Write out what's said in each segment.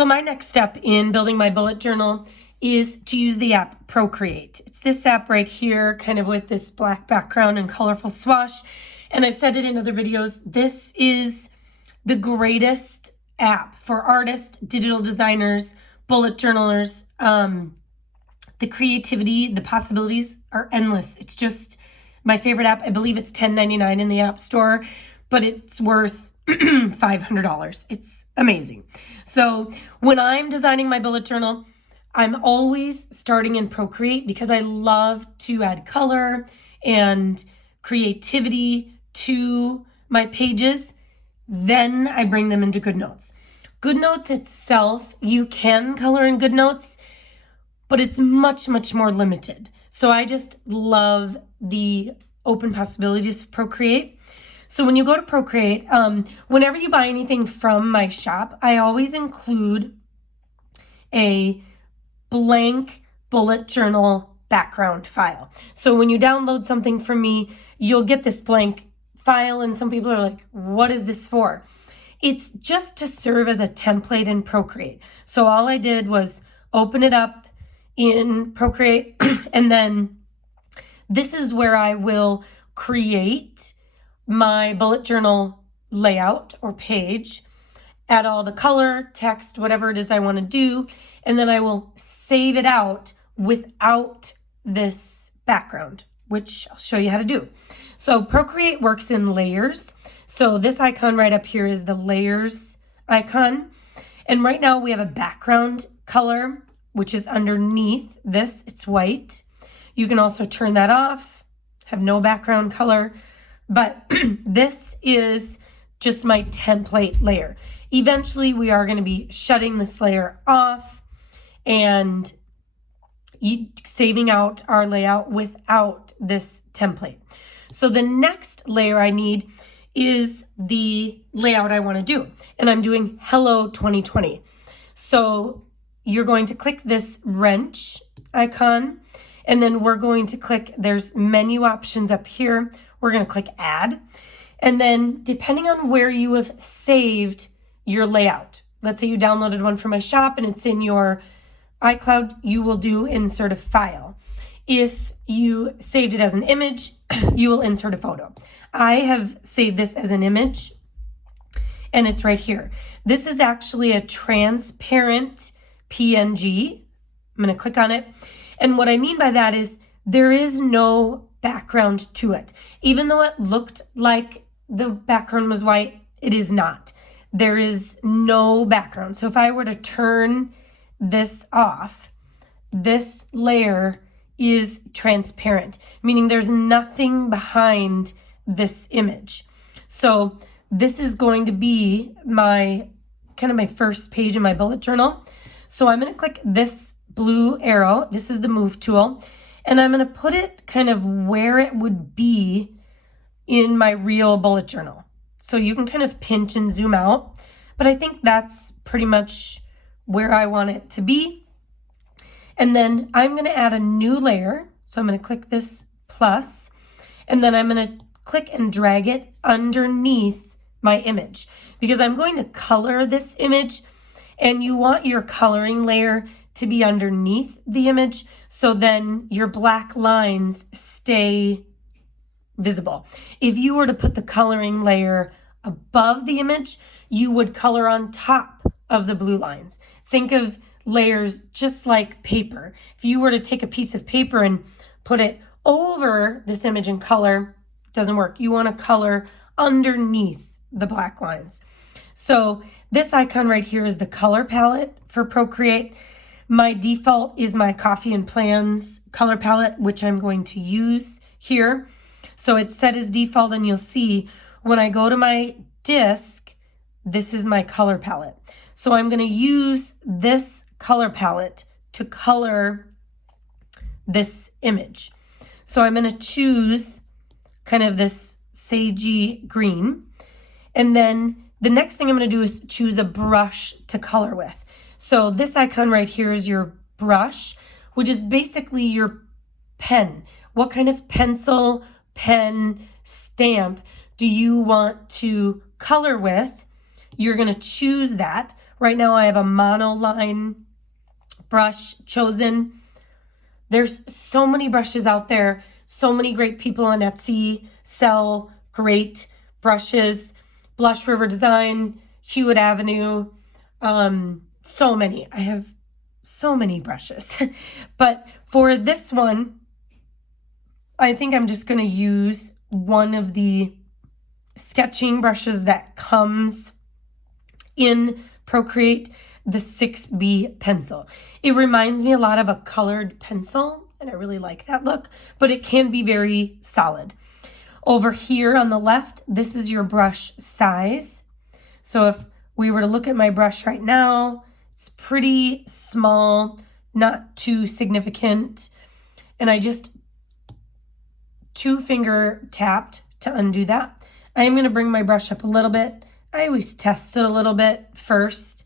So my next step in building my bullet journal is to use the app Procreate. It's this app right here, kind of with this black background and colorful swoosh. And I've said it in other videos, this is the greatest app for artists, digital designers, bullet journalers. The creativity, the possibilities are endless. It's just my favorite app. I believe it's $10.99 in the App Store, but it's worth $500. It's amazing. So when I'm designing my bullet journal, I'm always starting in Procreate because I love to add color and creativity to my pages. Then I bring them into GoodNotes. GoodNotes itself, you can color in GoodNotes, but it's much, much more limited. So I just love the open possibilities of Procreate. So when you go to Procreate, whenever you buy anything from my shop, I always include a blank bullet journal background file. So when you download something from me, you'll get this blank file, and some people are like, what is this for? It's just to serve as a template in Procreate. So all I did was open it up in Procreate, and then this is where I will create my bullet journal layout or page, add all the color, text, whatever it is I want to do, and then I will save it out without this background, which I'll show you how to do. So Procreate works in layers. So this icon right up here is the layers icon. And right now we have a background color, which is underneath this. It's white. You can also turn that off, have no background color, but this is just my template layer. Eventually we are going to be shutting this layer off and saving out our layout without this template. So the next layer I need is the layout I want to do. And I'm doing Hello 2020. So you're going to click this wrench icon, and then we're going to click, there's menu options up here. We're going to click add. And then depending on where you have saved your layout, let's say you downloaded one from my shop and it's in your iCloud, you will do insert a file. If you saved it as an image, you will insert a photo. I have saved this as an image, and it's right here. This is actually a transparent PNG. I'm going to click on it. And what I mean by that is there is no background to it. Even though it looked like the background was white, it is not. There is no background. So if I were to turn this off, this layer is transparent, meaning there's nothing behind this image. So this is going to be my first page in my bullet journal. So I'm going to click this blue arrow. This is the move tool, and I'm going to put it kind of where it would be in my real bullet journal. So you can kind of pinch and zoom out, but I think that's pretty much where I want it to be. And then I'm going to add a new layer. So I'm going to click this plus, and then I'm going to click and drag it underneath my image, because I'm going to color this image, and you want your coloring layer to be underneath the image, so then your black lines stay visible. If you were to put the coloring layer above the image, you would color on top of the blue lines. Think of layers just like paper. If you were to take a piece of paper and put it over this image and color, it doesn't work. You want to color underneath the black lines. So this icon right here is the color palette for Procreate. My default is my Coffee and Plans color palette, which I'm going to use here. So it's set as default, and you'll see when I go to my disk, this is my color palette. So I'm going to use this color palette to color this image. So I'm going to choose kind of this sagey green. And then the next thing I'm going to do is choose a brush to color with. So this icon right here is your brush, which is basically your pen. What kind of pencil, pen, stamp do you want to color with? You're going to choose that. Right now I have a monoline brush chosen. There's so many brushes out there. So many great people on Etsy sell great brushes. Blush River Design, Hewitt Avenue, so many. I have so many brushes. But for this one, I think I'm just going to use one of the sketching brushes that comes in Procreate, the 6B pencil. It reminds me a lot of a colored pencil, and I really like that look, but it can be very solid. Over here on the left, this is your brush size. So if we were to look at my brush right now, it's pretty small, not too significant. And I just 2-finger tapped to undo that. I am going to bring my brush up a little bit. I always test it a little bit first.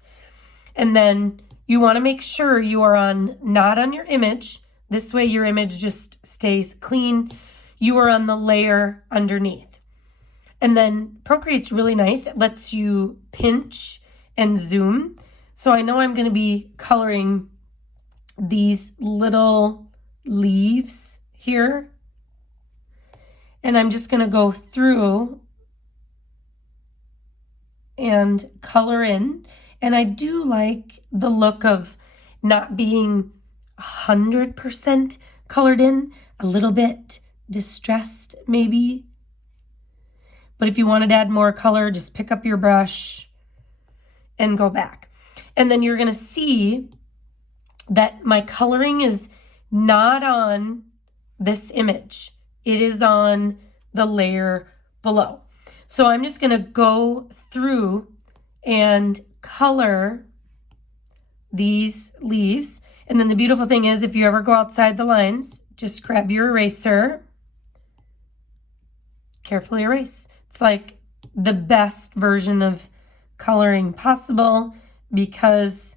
And then you want to make sure you are not on your image. This way your image just stays clean. You are on the layer underneath. And then Procreate's really nice. It lets you pinch and zoom. So I know I'm going to be coloring these little leaves here. And I'm just going to go through and color in. And I do like the look of not being 100% colored in, a little bit distressed maybe. But if you wanted to add more color, just pick up your brush and go back. And then you're going to see that my coloring is not on this image. It is on the layer below. So I'm just going to go through and color these leaves. And then the beautiful thing is, if you ever go outside the lines, just grab your eraser, carefully erase. It's like the best version of coloring possible because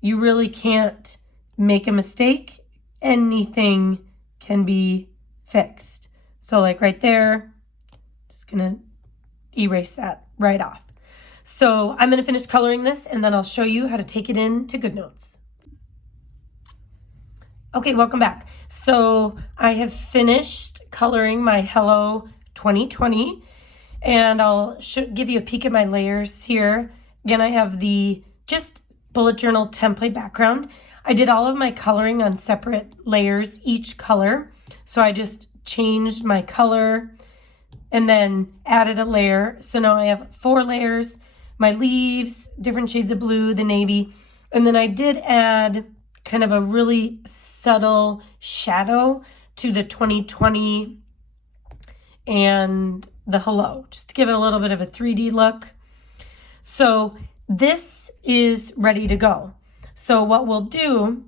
you really can't make a mistake. Anything can be fixed. So like right there, just gonna erase that right off. So I'm gonna finish coloring this and then I'll show you how to take it into GoodNotes. Okay, welcome back. So I have finished coloring my Hello 2020 and I'll give you a peek at my layers here. Again, I have the just bullet journal template background. I did all of my coloring on separate layers, each color. So I just changed my color and then added a layer. So now I have 4 layers, my leaves, different shades of blue, the navy, and then I did add kind of a really subtle shadow to the 2020 and the hello, just to give it a little bit of a 3D look. So this is ready to go. So what we'll do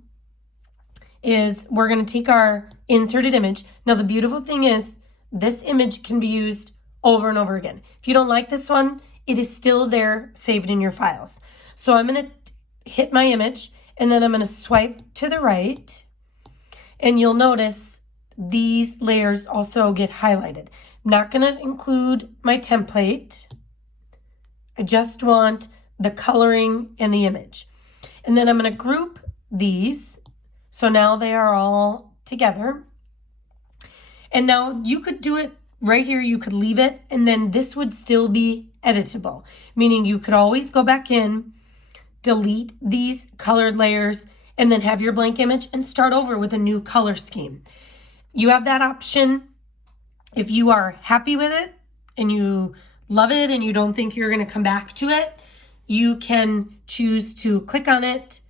is we're going to take our inserted image. Now the beautiful thing is this image can be used over and over again. If you don't like this one, it is still there saved in your files. So I'm going to hit my image and then I'm going to swipe to the right and you'll notice these layers also get highlighted. I'm not going to include my template. I just want the coloring and the image. And then I'm going to group these. So now they are all together. And now you could do it right here. You could leave it and then this would still be editable, meaning you could always go back in, delete these colored layers, and then have your blank image and start over with a new color scheme. You have that option. If you are happy with it and you love it and you don't think you're going to come back to it, you can choose to click on it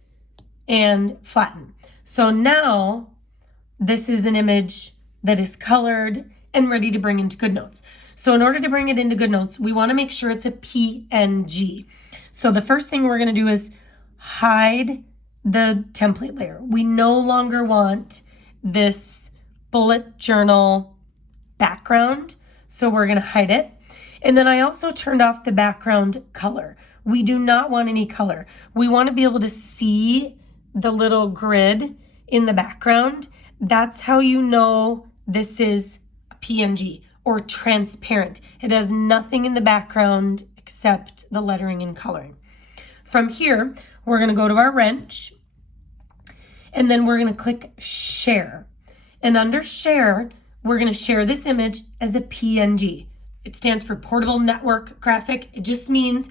and flatten. So now this is an image that is colored and ready to bring into GoodNotes. So in order to bring it into GoodNotes, we want to make sure it's a PNG. So the first thing we're going to do is hide the template layer. We no longer want this bullet journal background, so we're going to hide it. And then I also turned off the background color. We do not want any color. We want to be able to see the little grid in the background. That's how you know this is a PNG or transparent. It has nothing in the background except the lettering and coloring. From here, we're going to go to our wrench, and then we're going to click share. And under share, we're going to share this image as a PNG. It stands for portable network graphic. It just means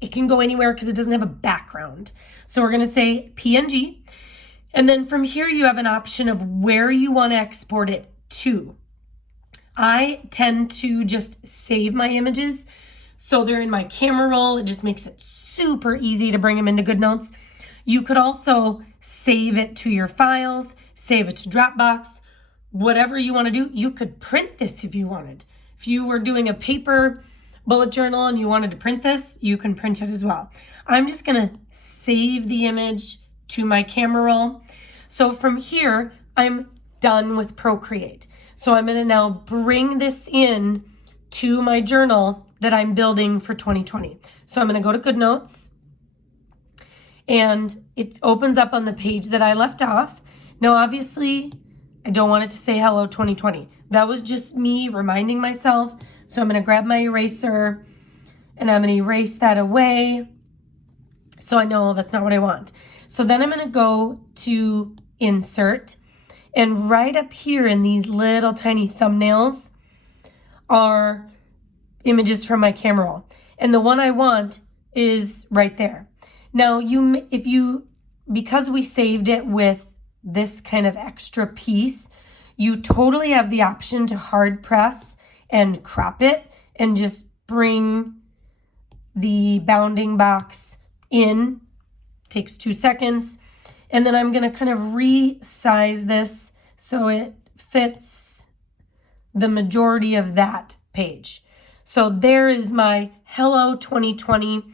it can go anywhere because it doesn't have a background. So we're going to say PNG. And then from here, you have an option of where you want to export it to. I tend to just save my images so they're in my camera roll. It just makes it super easy to bring them into GoodNotes. You could also save it to your files, save it to Dropbox, whatever you want to do. You could print this if you wanted. If you were doing a paper bullet journal and you wanted to print this, you can print it as well. I'm just going to save the image to my camera roll. So from here, I'm done with Procreate. So I'm going to now bring this in to my journal that I'm building for 2020. So I'm going to go to GoodNotes, and it opens up on the page that I left off. Now, obviously, I don't want it to say hello 2020. That was just me reminding myself. So I'm going to grab my eraser and I'm going to erase that away so I know that's not what I want. So then I'm going to go to insert, and right up here in these little tiny thumbnails are images from my camera roll. And the one I want is right there. Now, because we saved it with this kind of extra piece, you totally have the option to hard press and crop it and just bring the bounding box in. Takes 2 seconds. And then I'm going to kind of resize this so it fits the majority of that page. So there is my Hello 2020.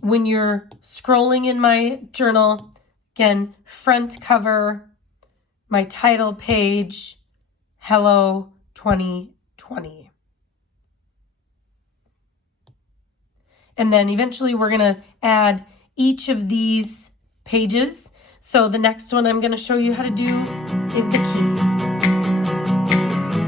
When you're scrolling in my journal, again, front cover, my title page, Hello 2020. And then eventually we're going to add each of these pages. So the next one I'm going to show you how to do is the key.